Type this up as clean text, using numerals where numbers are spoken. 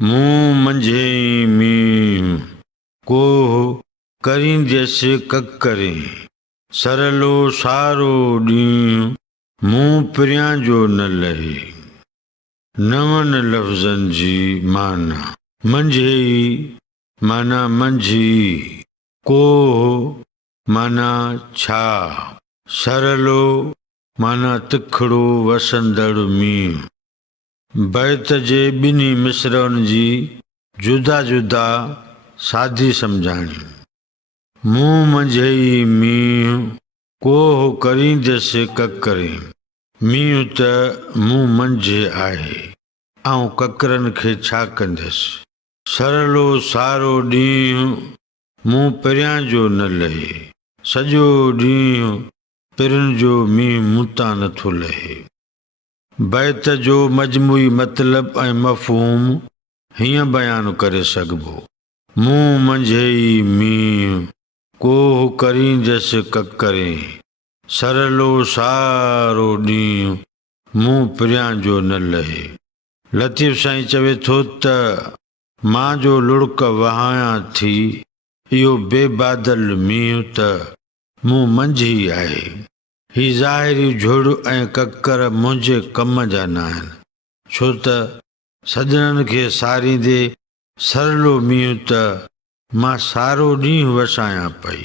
मुंह मंझे मींहुं कोह करींदसि ककरे, सरलो सारो ॾींहुं मुंहुं परियां जो न लहे। नवनि लफ़्ज़नि जी माना मंझे माना मंझी, कोह माना छा, सरलो माना तिखड़ो वसंदड़ मींहुं। बैत जे ॿिन्ही मिसरनि जी जुदा जुदा सादी सम्झाणी। मुंहुं मंझे मींहुं कोह करींदसि ककरे, मींहुं त मुंहुं मंझि आहे, ऐं ककरनि खे छा कंदसि। सरलो सारो ॾींहुं मुंहुं परियां जो न लहे, सॼो ॾींहुं पिरनि जो मींहुं मूं तां नथो लहे। बैत जो मजमूई मतिलबु ऐं मफ़हूम हीअं बयानु करे सघिबो। मुंहुं मंझे मींहुं कोह करींदसि ककरे, सरलो सारो ॾींहुं मुंहुं परियां जो न लहे। लतीफ़ साईं चवे थो त मां जो लुड़क वहायां थी, इहो बेबादल मींहुं त मुंहुं मंझि आहे। ही ज़ाहिरी झुड़ ऐं ककर मुंहिंजे कम जा न आहिनि, छो त सजननि खे सारींदे सरलो मींहुं त मां सारो ॾींहुं वसायां पई।